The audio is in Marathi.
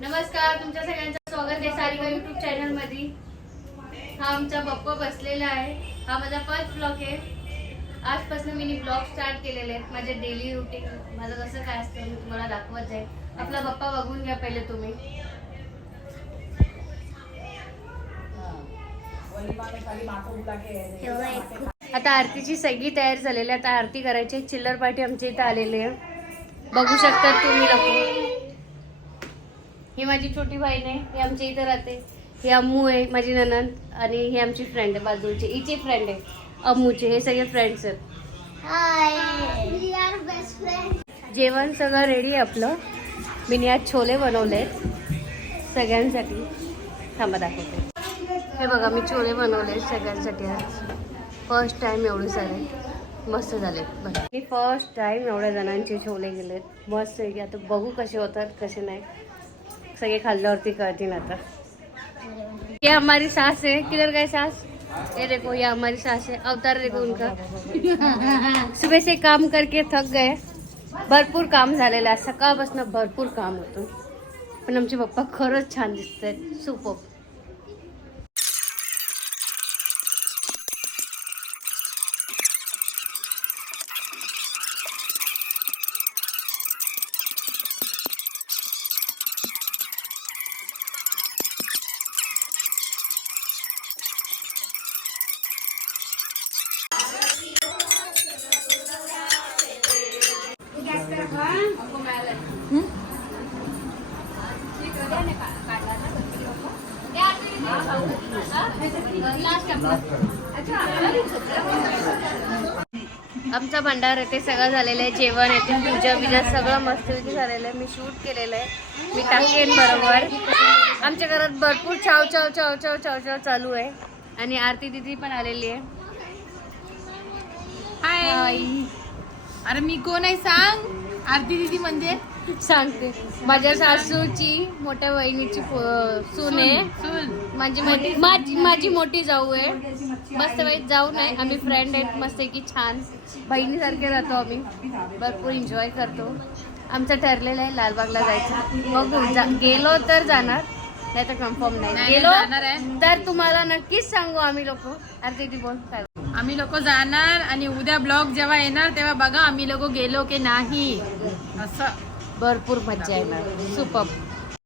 नमस्कार, तुमच्या सगळ्यांचं स्वागत आहे सारिका यूट्यूब चॅनल मध्ये। हा आमचा पप्पा बसलेला आहे। हा माझा फर्स्ट ब्लॉग आहे। आजपासून मी ब्लॉग स्टार्ट केलेले आहेत। माझे डेली रुटीन माझं कसं काय असतं मी तुम्हाला दाखवत जाईल। आपला पप्पा बघून घ्या पहिले तुम्ही। आता आरतीची सगळी तयारी झालेली आहे। आता आरती करायची। चिल्लर पार्टी आमच्या इथे आलेली आहे, बघू शकता तुम्ही लोक। ही माझी छोटी बहीण आहे, ही आमच्या इथे राहते। ही अम्मू आहे माझी ननंद, आणि ही आमची फ्रेंड आहे बाजूची, हिची फ्रेंड आहे अम्मूची। हे सगळे फ्रेंड्स आहेत। हाय, वी आर बेस्ट फ्रेंड। जेवण सगळं रेडी आहे आपलं। मी आज छोले बनवले सगळ्यांसाठी। थांबा दाखवते। हे बघा मी छोले बनवले सगळ्यांसाठी आज। फर्स्ट टाइम एवढे सारे मस्त झाले। मी फर्स्ट टाइम एवढ्या जणांचे छोले गेलेत मस्त आहे। आता बघू कसे होतात कसे नाही, सगळे खाल्ल्यावरती कळतील। आता ये हमारी सास है, किधर गए सास? ये देखो ये हमारी सास है, अवतार देखो उनका। सुबह से काम करके थक गए, भरपूर काम झालेलं आहे। सकाळपासून भरपूर काम होतं, पण आमचे पप्पा खरंच छान दिसतात, सुपर। आमचा भंडार आहे ते सगळं झालेलं आहे। जेवण आहे ते पूजा बिजा सगळं मस्तपैकी झालेलं आहे। मी शूट केलेलं आहे, मी टाकेन बरोबर। आमच्या घरात भरपूर चाव चाव चाव चाव चाव चाव चालू आहे, आणि आरती दीदी पण आलेली आहे। हाय, अरे मी कोण आहे सांग? आरती दीदी म्हणजे सांगते, माझ्या सासूची मोठ्या बहिणीची सून आहे। माझी मोठी जाऊ आहे। मस्त वाईट जाऊ नाही, आम्ही फ्रेंड आहेत मस्त की छान बहिणीसारखे राहतो आम्ही, भरपूर एन्जॉय करतो। आमचं ठरलेलं आहे लालबागला जायचं। बघू गेलो तर जाणार, नाही तर कन्फर्म नाही। गेलो तर तुम्हाला नक्कीच सांगू आम्ही लोक। आरती दी बोल काय? आम्ही लोक जाणार, आणि उद्या ब्लॉग जेव्हा येणार तेव्हा बघा आम्ही लोक गेलो की नाही। असं भरपूर मज्जा येणार, सुपर।